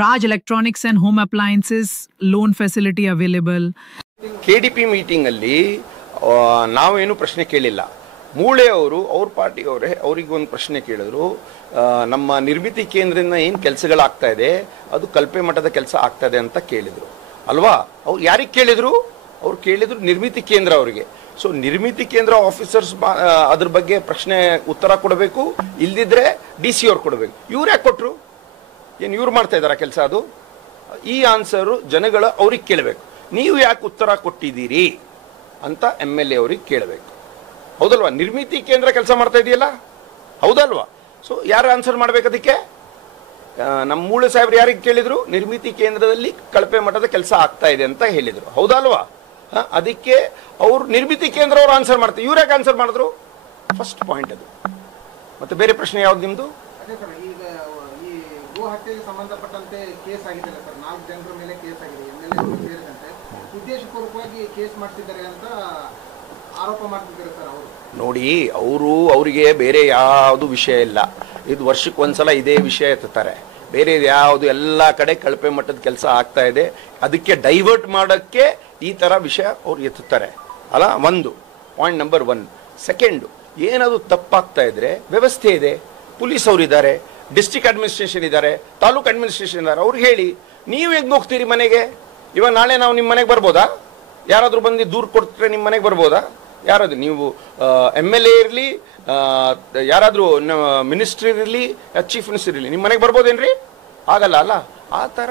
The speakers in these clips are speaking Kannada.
Raj Electronics and Home Appliances loan facility available. KDP meeting ಅಲ್ಲಿ ನಾವೇನು ಪ್ರಶ್ನೆ ಕೇಳಿಲ್ಲ. ಮೂಳೆ ಅವರು ಅವ್ರ ಪಾರ್ಟಿಯವರೇ ಅವರಿಗೊಂದು ಪ್ರಶ್ನೆ ಕೇಳಿದ್ರು. ನಮ್ಮ ನಿರ್ಮಿತಿ ಕೇಂದ್ರದಿಂದ ಏನು ಕೆಲಸಗಳಾಗ್ತಾ ಇದೆ ಅದು ಕಲ್ಪೆ ಮಟ್ಟದ ಕೆಲಸ ಆಗ್ತಾ ಇದೆ ಅಂತ ಕೇಳಿದ್ರು ಅಲ್ವಾ? ಅವ್ರು ಯಾರಿಗೆ ಕೇಳಿದ್ರು? ಅವ್ರು ಕೇಳಿದ್ರು ನಿರ್ಮಿತಿ ಕೇಂದ್ರ ಅವರಿಗೆ. ಸೊ ನಿರ್ಮಿತಿ ಕೇಂದ್ರ ಆಫೀಸರ್ಸ್ ಅದ್ರ ಬಗ್ಗೆ ಪ್ರಶ್ನೆ ಉತ್ತರ ಕೊಡಬೇಕು, ಇಲ್ದಿದ್ರೆ DC ಅವ್ರು ಕೊಡಬೇಕು. ಇವ್ರು ಯಾಕೆ ಕೊಟ್ಟರು? ಏನು ಇವ್ರು ಮಾಡ್ತಾ ಇದ್ದಾರಾ ಕೆಲಸ? ಅದು ಈ ಆನ್ಸರು ಜನಗಳ ಅವ್ರಿಗೆ ಕೇಳಬೇಕು. ನೀವು ಯಾಕೆ ಉತ್ತರ ಕೊಟ್ಟಿದ್ದೀರಿ ಅಂತ MLA ಅವ್ರಿಗೆ ಕೇಳಬೇಕು, ಹೌದಲ್ವಾ? ನಿರ್ಮಿತಿ ಕೇಂದ್ರ ಕೆಲಸ ಮಾಡ್ತಾ ಇದೆಯಲ್ಲ, ಹೌದಲ್ವಾ? ಸೊ ಯಾರು ಆನ್ಸರ್ ಮಾಡ್ಬೇಕು ಅದಕ್ಕೆ? ನಮ್ಮ ಮೂಳೆ ಸಾಹೇಬ್ರು ಯಾರಿಗೆ ಕೇಳಿದ್ರು? ನಿರ್ಮಿತಿ ಕೇಂದ್ರದಲ್ಲಿ ಕಳಪೆ ಮಟ್ಟದ ಕೆಲಸ ಆಗ್ತಾ ಇದೆ ಅಂತ ಹೇಳಿದ್ರು, ಹೌದಲ್ವಾ? ಅದಕ್ಕೆ ಅವ್ರು ನಿರ್ಮಿತಿ ಕೇಂದ್ರ ಅವ್ರು ಆನ್ಸರ್ ಮಾಡ್ತಾರೆ. ಇವ್ರು ಯಾಕೆ ಆನ್ಸರ್ ಮಾಡಿದ್ರು? ಫಸ್ಟ್ ಪಾಯಿಂಟ್ ಅದು. ಮತ್ತೆ ಬೇರೆ ಪ್ರಶ್ನೆ ಯಾವ್ದು ನಿಮ್ದು? ಈಗ ಈ ಗೋ ಹತ್ಯೆಗೆ ಸಂಬಂಧಪಟ್ಟಂತೆ ಕೇಸ್ ಆಗಿದೆ ಸರ್, 4 ಜನರ ಮೇಲೆ ಕೇಸ್ ಆಗಿದೆ, MLA ಸೇರಿದಂತೆ ಉದ್ದೇಶಪೂರ್ವಕವಾಗಿ ಕೇಸ್ ಮಾಡ್ತಿದ್ದಾರೆ ಅಂತ ಆರೋಪ ಮಾಡ್ತಿದ್ದಾರೆ ಸರ್ ಅವರು. ನೋಡಿ, ಅವರಿಗೆ ಬೇರೆ ಯಾವುದು ವಿಷಯ ಇಲ್ಲ. ಇದು ವರ್ಷಕ್ಕೆ ಒಂದ್ಸಲ ಇದೇ ವಿಷಯ ಎತ್ತಾರೆ. ಬೇರೆ ಯಾವುದು ಎಲ್ಲ ಕಡೆ ಕಳಪೆ ಮಟ್ಟದ ಕೆಲಸ ಆಗ್ತಾ ಇದೆ, ಅದಕ್ಕೆ ಡೈವರ್ಟ್ ಮಾಡೋಕ್ಕೆ ಈ ಥರ ವಿಷಯ ಅವ್ರು ಎತ್ತುತ್ತಾರೆ ಅಲ್ಲ. ಒಂದು ಪಾಯಿಂಟ್ ನಂಬರ್ 1. ಸೆಕೆಂಡು, ಏನದು ತಪ್ಪಾಗ್ತಾ ಇದ್ರೆ ವ್ಯವಸ್ಥೆ ಇದೆ, ಪೊಲೀಸ್ ಅವರು ಇದ್ದಾರೆ, ಡಿಸ್ಟ್ರಿಕ್ಟ್ ಅಡ್ಮಿನಿಸ್ಟ್ರೇಷನ್ ಇದ್ದಾರೆ, ತಾಲೂಕು ಅಡ್ಮಿನಿಸ್ಟ್ರೇಷನ್ ಇದ್ದಾರೆ. ಅವ್ರಿಗೆ ಹೇಳಿ, ನೀವು ಹೆಂಗೆ ಹೋಗ್ತೀರಿ ಮನೆಗೆ? ಇವಾಗ ನಾಳೆ ನಾವು ನಿಮ್ಮ ಮನೆಗೆ ಬರ್ಬೋದಾ? ಯಾರಾದರೂ ಬಂದು ದೂರು ಕೊಡ್ತಾರೆ ನಿಮ್ಮ ಮನೆಗೆ ಬರ್ಬೋದಾ? ಯಾರಾದ್ರು ನೀವು MLA ಇರಲಿ, ಯಾರಾದರೂ ಮಿನಿಸ್ಟ್ರಿ ಇರಲಿ, ಚೀಫ್ ಮಿನಿಸ್ಟರ್ ಇರಲಿ, ನಿಮ್ಮ ಮನೆಗೆ ಬರ್ಬೋದೇನ್ರಿ? ಆಗಲ್ಲ ಅಲ್ಲ. ಆ ಥರ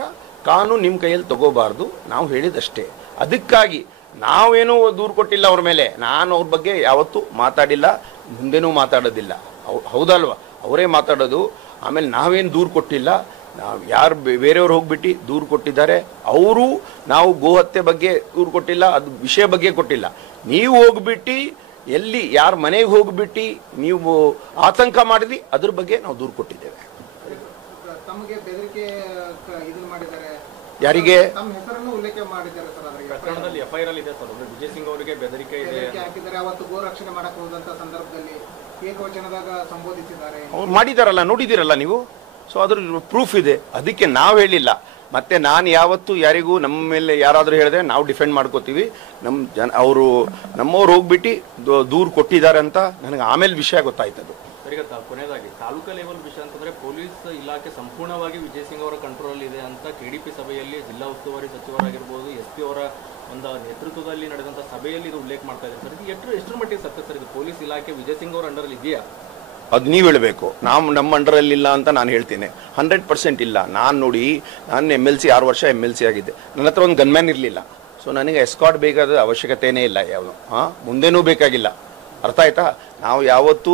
ಕಾನೂನು ನಿಮ್ಮ ಕೈಯಲ್ಲಿ ತಗೋಬಾರ್ದು, ನಾವು ಹೇಳಿದಷ್ಟೇ. ಅದಕ್ಕಾಗಿ ನಾವೇನೂ ದೂರು ಕೊಟ್ಟಿಲ್ಲ ಅವ್ರ ಮೇಲೆ. ನಾನು ಅವ್ರ ಬಗ್ಗೆ ಯಾವತ್ತೂ ಮಾತಾಡಿಲ್ಲ, ಮುಂದೆನೂ ಮಾತಾಡೋದಿಲ್ಲ, ಹೌದಲ್ವಾ? ಅವರೇ ಮಾತಾಡೋದು. ಆಮೇಲೆ ನಾವೇನು ದೂರು ಕೊಟ್ಟಿಲ್ಲ. ನಾವು ಯಾರು ಬೇರೆಯವ್ರು ಹೋಗ್ಬಿಟ್ಟು ದೂರು ಕೊಟ್ಟಿದ್ದಾರೆ, ಅವರು ನಾವು ಗೋಹತ್ಯೆ ಬಗ್ಗೆ ದೂರು ಕೊಟ್ಟಿಲ್ಲ, ಅದು ವಿಷಯ ಬಗ್ಗೆ ಕೊಟ್ಟಿಲ್ಲ. ನೀವು ಹೋಗ್ಬಿಟ್ಟು ಎಲ್ಲಿ ಯಾರ ಮನೆಗೆ ಹೋಗ್ಬಿಟ್ಟು ನೀವು ಆತಂಕ ಮಾಡಿದ್ರಿ, ಅದ್ರ ಬಗ್ಗೆ ನಾವು ದೂರು ಕೊಟ್ಟಿದ್ದೇವೆ. ತಮಗೆ ಬೆದರಿಕೆ ಇದನ್ನ ಮಾಡಿದ್ದಾರೆ, ಯಾರಿಗೆ? ತಮ್ಮ ಹೆಸರನ್ನು ಉಲ್ಲೇಖ ಮಾಡಿದ್ದಾರೆ ಸರ್. ಪ್ರಕರಣದಲ್ಲಿ FIR ಇದೆ ಸರ್, ವಿಜಯ್ ಸಿಂಗ್ ಅವರಿಗೆ ಬೆದರಿಕೆ ಹಾಕಿದ್ದಾರೆ. ಅವತ್ತು ಗೋ ರಕ್ಷಣೆ ಮಾಡಕ್ ಹೋದಂತ ಸಂದರ್ಭದಲ್ಲಿ ಏಕವಚನದಾಗ ಸಂಬೋಧಿಸಿದ್ದಾರೆ. ಅವ್ರು ಮಾಡಿದಾರಲ್ಲ, ನೋಡಿದಿರಲ್ಲ ನೀವು. ಸೊ ಅದ್ರ ಪ್ರೂಫ್ ಇದೆ. ಅದಕ್ಕೆ ನಾವು ಹೇಳಿಲ್ಲ. ಮತ್ತೆ ನಾನು ಯಾವತ್ತು ಯಾರಿಗೂ ನಮ್ಮ ಮೇಲೆ ಯಾರಾದರೂ ಹೇಳಿದ್ರೆ ನಾವು ಡಿಫೆಂಡ್ ಮಾಡ್ಕೋತೀವಿ. ಅವರು ನಮ್ಮವ್ರು ಹೋಗ್ಬಿಟ್ಟು ದೂರು ಕೊಟ್ಟಿದ್ದಾರೆ ಅಂತ ನನಗೆ ಆಮೇಲೆ ವಿಷಯ ಗೊತ್ತಾಯ್ತದು. ಸರಿ, ಕೊನೆಯದಾಗಿ ತಾಲೂಕಾ ಲೆವೆಲ್ ವಿಷಯ ಅಂತಂದ್ರೆ ಪೊಲೀಸ್ ಇಲಾಖೆ ಸಂಪೂರ್ಣವಾಗಿ ವಿಜಯ್ ಸಿಂಗ್ ಅವರ ಕಂಟ್ರೋಲ್ ಇದೆ ಅಂತ KDP ಸಭೆಯಲ್ಲಿ ಜಿಲ್ಲಾ ಉಸ್ತುವಾರಿ ಸಚಿವರಾಗಿರ್ಬೋದು, SP ಅವರ ಒಂದು ನೇತೃತ್ವದಲ್ಲಿ ನಡೆದಂಥ ಸಭೆಯಲ್ಲಿ ಇದು ಉಲ್ಲೇಖ ಮಾಡ್ತಾ ಇದೆ ಸರ್. ಎಷ್ಟರ ಮಟ್ಟಿಗೆ ಸತ್ಯ ಸರ್ ಇದು? ಪೊಲೀಸ್ ಇಲಾಖೆ ವಿಜಯ್ ಸಿಂಗ್ ಅವರ ಅಂಡರಲ್ಲಿ ಇದೆಯಾ? ಅದು ನೀವು ಹೇಳಬೇಕು. ನಮ್ಮ ಅಂಡರಲ್ಲಿಲ್ಲ ಅಂತ ನಾನು ಹೇಳ್ತೀನಿ. 100% ಇಲ್ಲ. ನಾನು MLC 6 ವರ್ಷ MLC ಆಗಿದ್ದೆ. ನನ್ನ ಹತ್ರ ಒಂದು ಗನ್ಮ್ಯಾನ್ ಇರಲಿಲ್ಲ. ಸೊ ನನಗೆ ಎಸ್ಕಾರ್ಟ್ ಬೇಕಾದ ಅವಶ್ಯಕತೆಯೇ ಇಲ್ಲ, ಯಾವುದು ಮುಂದೇನೂ ಬೇಕಾಗಿಲ್ಲ. ಅರ್ಥ ಆಯ್ತಾ? ನಾವು ಯಾವತ್ತೂ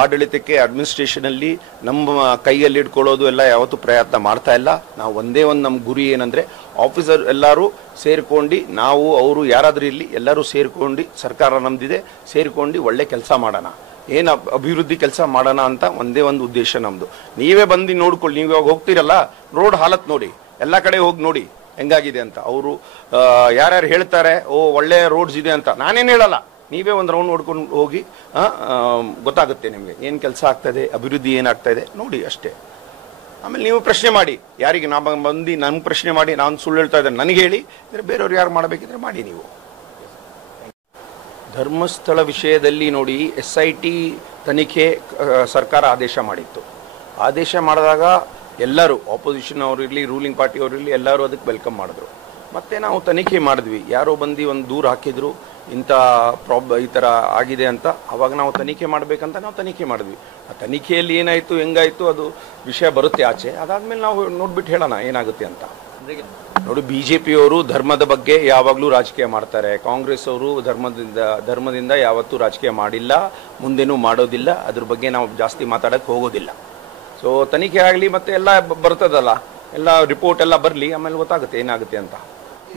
ಆಡಳಿತಕ್ಕೆ ಅಡ್ಮಿನಿಸ್ಟ್ರೇಷನಲ್ಲಿ ನಮ್ಮ ಕೈಯಲ್ಲಿ ಇಟ್ಕೊಳ್ಳೋದು ಎಲ್ಲ ಯಾವತ್ತೂ ಪ್ರಯತ್ನ ಮಾಡ್ತಾ ಇಲ್ಲ. ನಾವು ಒಂದೇ ಒಂದು ನಮ್ಮ ಗುರಿ ಏನಂದರೆ ಆಫೀಸರ್ ಎಲ್ಲರೂ ಸೇರ್ಕೊಂಡು, ನಾವು ಅವರು ಯಾರಾದರೂ ಇರಲಿ ಎಲ್ಲರೂ ಸೇರ್ಕೊಂಡು, ಸರ್ಕಾರ ನಮ್ದಿದೆ, ಸೇರ್ಕೊಂಡು ಒಳ್ಳೆ ಕೆಲಸ ಮಾಡೋಣ, ಏನು ಅಭಿವೃದ್ಧಿ ಕೆಲಸ ಮಾಡೋಣ ಅಂತ ಒಂದೇ ಒಂದು ಉದ್ದೇಶ ನಮ್ಮದು. ನೀವೇ ಬಂದು ನೋಡ್ಕೊಳ್ಳಿ. ನೀವು ಇವಾಗ ಹೋಗ್ತೀರಲ್ಲ, ರೋಡ್ ಹಾಲತ್ ನೋಡಿ, ಎಲ್ಲ ಕಡೆ ಹೋಗಿ ನೋಡಿ ಹೆಂಗಾಗಿದೆ ಅಂತ. ಅವರು ಯಾರ್ಯಾರು ಹೇಳ್ತಾರೆ ಒಳ್ಳೆ ರೋಡ್ಸ್ ಇದೆ ಅಂತ, ನಾನೇನು ಹೇಳಲ್ಲ. ನೀವೇ ಒಂದು ರೌಂಡ್ ನೋಡ್ಕೊಂಡು ಹೋಗಿ, ಗೊತ್ತಾಗುತ್ತೆ ನಿಮಗೆ ಏನು ಕೆಲಸ ಆಗ್ತಾಯಿದೆ, ಅಭಿವೃದ್ಧಿ ಏನಾಗ್ತಾ ಇದೆ ನೋಡಿ ಅಷ್ಟೇ. ಆಮೇಲೆ ನೀವು ಪ್ರಶ್ನೆ ಮಾಡಿ, ಯಾರಿಗೆ ಬಂದು ನಮ್ಗೆ ಪ್ರಶ್ನೆ ಮಾಡಿ, ನಾನು ಸುಳ್ಳು ಹೇಳ್ತಾ ಇದ್ದೇನೆ ನನಗೆ ಹೇಳಿ, ಬೇರೆಯವ್ರು ಯಾರು ಮಾಡಬೇಕಿದ್ರೆ ಮಾಡಿ. ನೀವು ಧರ್ಮಸ್ಥಳ ವಿಷಯದಲ್ಲಿ ನೋಡಿ, SIT ತನಿಖೆ ಸರ್ಕಾರ ಆದೇಶ ಮಾಡಿತ್ತು. ಆದೇಶ ಮಾಡಿದಾಗ ಎಲ್ಲರೂ, ಆಪೋಸಿಷನ್ ಅವರಿರಲಿ, ರೂಲಿಂಗ್ ಪಾರ್ಟಿ ಅವರಿರಲಿ, ಎಲ್ಲರೂ ಅದಕ್ಕೆ ವೆಲ್ಕಮ್ ಮಾಡಿದ್ರು. ಮತ್ತು ನಾವು ತನಿಖೆ ಮಾಡಿದ್ವಿ. ಯಾರೋ ಬಂದು ಒಂದು ದೂರು ಹಾಕಿದ್ರು, ಇಂಥ ಈ ಥರ ಆಗಿದೆ ಅಂತ. ಆವಾಗ ನಾವು ತನಿಖೆ ಮಾಡಬೇಕಂತ ನಾವು ತನಿಖೆ ಮಾಡಿದ್ವಿ. ಆ ತನಿಖೆಯಲ್ಲಿ ಏನಾಯಿತು, ಹೆಂಗಾಯಿತು, ಅದು ವಿಷಯ ಬರುತ್ತೆ ಆಚೆ. ಅದಾದಮೇಲೆ ನಾವು ನೋಡ್ಬಿಟ್ಟು ಹೇಳೋಣ ಏನಾಗುತ್ತೆ ಅಂತ. ನೋಡಿ, BJP ಅವರು ಧರ್ಮದ ಬಗ್ಗೆ ಯಾವಾಗಲೂ ರಾಜಕೀಯ ಮಾಡ್ತಾರೆ. ಕಾಂಗ್ರೆಸ್ ಅವರು ಧರ್ಮದಿಂದ ಯಾವತ್ತೂ ರಾಜಕೀಯ ಮಾಡಿಲ್ಲ, ಮುಂದೇನೂ ಮಾಡೋದಿಲ್ಲ. ಅದ್ರ ಬಗ್ಗೆ ನಾವು ಜಾಸ್ತಿ ಮಾತಾಡೋಕ್ಕೆ ಹೋಗೋದಿಲ್ಲ. ಸೊ ತನಿಖೆ ಆಗಲಿ, ಮತ್ತೆ ಎಲ್ಲ ಬರ್ತದಲ್ಲ, ಎಲ್ಲ ರಿಪೋರ್ಟ್ ಎಲ್ಲ ಬರಲಿ, ಆಮೇಲೆ ಗೊತ್ತಾಗುತ್ತೆ ಏನಾಗುತ್ತೆ ಅಂತ.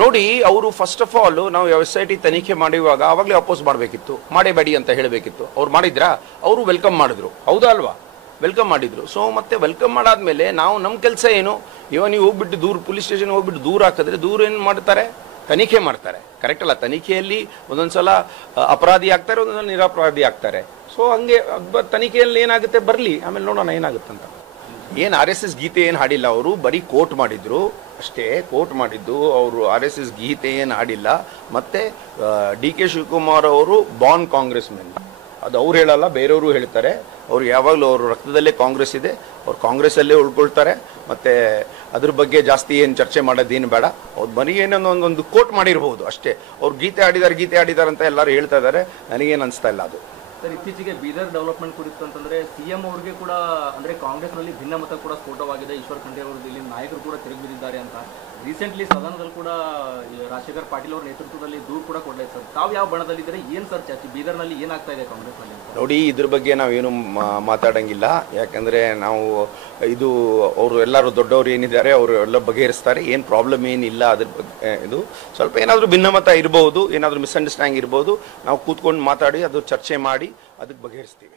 ನೋಡಿ, ಅವರು ಫಸ್ಟ್ ಆಫ್ ಆಲ್ ನಾವು SIT ತನಿಖೆ ಮಾಡುವಾಗ ಆವಾಗಲೇ ಅಪೋಸ್ ಮಾಡಬೇಕಿತ್ತು, ಮಾಡೇಬೇಡಿ ಅಂತ ಹೇಳಬೇಕಿತ್ತು. ಅವ್ರು ಮಾಡಿದ್ರಾ? ಅವರು ವೆಲ್ಕಮ್ ಮಾಡಿದ್ರು, ಹೌದಾ ಅಲ್ವಾ? ವೆಲ್ಕಮ್ ಮಾಡಿದ್ರು. ಸೊ ಮತ್ತೆ ವೆಲ್ಕಮ್ ಮಾಡಾದ್ಮೇಲೆ ನಾವು ನಮ್ಮ ಕೆಲಸ ಏನು? ನೀವು ಹೋಗ್ಬಿಟ್ಟು ಪೊಲೀಸ್ ಸ್ಟೇಷನ್ ಹೋಗ್ಬಿಟ್ಟು ದೂರ ಹಾಕಿದ್ರೆ ದೂರ ಏನು ಮಾಡ್ತಾರೆ? ತನಿಖೆ ಮಾಡ್ತಾರೆ. ಕರೆಕ್ಟ್ ಅಲ್ಲ? ತನಿಖೆಯಲ್ಲಿ ಒಂದೊಂದ್ಸಲ ಅಪರಾಧಿ ಆಗ್ತಾರೆ, ಒಂದೊಂದ್ಸಲ ನಿರಪರಾಧಿ ಆಗ್ತಾರೆ. ಸೊ ಹಂಗೆ ತನಿಖೆಯಲ್ಲಿ ಏನಾಗುತ್ತೆ ಬರಲಿ, ಆಮೇಲೆ ನೋಡೋಣ ಏನಾಗುತ್ತೆ ಅಂತ. ಏನು RSS ಗೀತೆ ಏನು ಹಾಡಿಲ್ಲ, ಅವರು ಬರೀ ಕೋಟ್ ಮಾಡಿದ್ರು ಅಷ್ಟೇ. ಕೋಟ್ ಮಾಡಿದ್ದು ಅವರು RSS ಗೀತೆ ಏನು ಹಾಡಿಲ್ಲ. ಮತ್ತು DK ಶಿವಕುಮಾರ್ ಅವರು ಬಾರ್ನ್ ಕಾಂಗ್ರೆಸ್ ಮೆನ್, ಅದು ಅವ್ರು ಹೇಳಲ್ಲ, ಬೇರೆಯವರು ಹೇಳ್ತಾರೆ. ಅವ್ರು ಯಾವಾಗಲೂ ಅವ್ರ ರಕ್ತದಲ್ಲೇ ಕಾಂಗ್ರೆಸ್ ಇದೆ, ಅವ್ರು ಕಾಂಗ್ರೆಸ್ಸಲ್ಲೇ ಉಳ್ಕೊಳ್ತಾರೆ. ಮತ್ತು ಅದ್ರ ಬಗ್ಗೆ ಜಾಸ್ತಿ ಏನು ಚರ್ಚೆ ಮಾಡೋದೇನು ಬೇಡ. ಅವ್ರು ಬರೀ ಏನೋ ಒಂದು ಕೋಟ್ ಮಾಡಿರ್ಬೋದು ಅಷ್ಟೇ. ಅವ್ರು ಗೀತೆ ಆಡಿದ್ದಾರೆ ಅಂತ ಎಲ್ಲರೂ ಹೇಳ್ತಾ ಇದ್ದಾರೆ, ನನಗೇನು ಅನಿಸ್ತಾ ಇಲ್ಲ ಅದು. ಸರ್, ಇತ್ತೀಚೆಗೆ ಬೀದರ್ ಡೆವಲಪ್ಮೆಂಟ್ ಕುರಿತು ಅಂತಂದ್ರೆ CM ಅವ್ರಿಗೆ ಕೂಡ ಅಂದ್ರೆ ಕಾಂಗ್ರೆಸ್ನಲ್ಲಿ ಭಿನ್ನಮತ ಕೂಡ ಸ್ಫೋಟವಾಗಿದೆ. ಈಶ್ವರ್ ಖಂಡ್ರೆ ಅವರು ಇಲ್ಲಿ ನಾಯಕರು ಕೂಡ ತಿರುಗಿಬಿದ್ದಿದ್ದಾರೆ ಅಂತ ರೀಸೆಂಟ್ಲಿ ಸದನದಲ್ಲಿ ಕೂಡ ರಾಜಶೇಖರ್ ಪಾಟೀಲ್ ಅವರ ನೇತೃತ್ವದಲ್ಲಿ ದೂರು ಕೂಡ ಕೊಡಲಾಯಿತು. ಸರ್, ತಾವು ಯಾವ ಬಣದಲ್ಲಿದ್ದಾರೆ, ಏನು ಸರ್ ಚರ್ಚೆ ಬೀದರ್ನಲ್ಲಿ ಏನಾಗ್ತಾ ಇದೆ ಕಾಂಗ್ರೆಸ್ನಲ್ಲಿ? ನೋಡಿ, ಇದ್ರ ಬಗ್ಗೆ ನಾವೇನು ಮಾತಾಡಂಗಿಲ್ಲ. ಯಾಕಂದರೆ ನಾವು ಇದು ಅವರು ಎಲ್ಲರೂ ದೊಡ್ಡವರು ಏನಿದ್ದಾರೆ ಅವರು ಎಲ್ಲ ಬಗೆಹರಿಸ್ತಾರೆ. ಏನು ಪ್ರಾಬ್ಲಮ್ ಏನಿಲ್ಲ ಅದ್ರ ಬಗ್ಗೆ. ಇದು ಸ್ವಲ್ಪ ಏನಾದರೂ ಭಿನ್ನಮತ ಇರ್ಬೋದು, ಏನಾದರೂ ಮಿಸ್ಅಂಡರ್ಸ್ಟ್ಯಾಂಡಿಂಗ್ ಇರ್ಬೋದು. ನಾವು ಕೂತ್ಕೊಂಡು ಮಾತಾಡಿ ಅದು ಚರ್ಚೆ ಮಾಡಿ ಅದಕ್ಕೆ ಬಗೆಹರಿಸ್ತೀವಿ.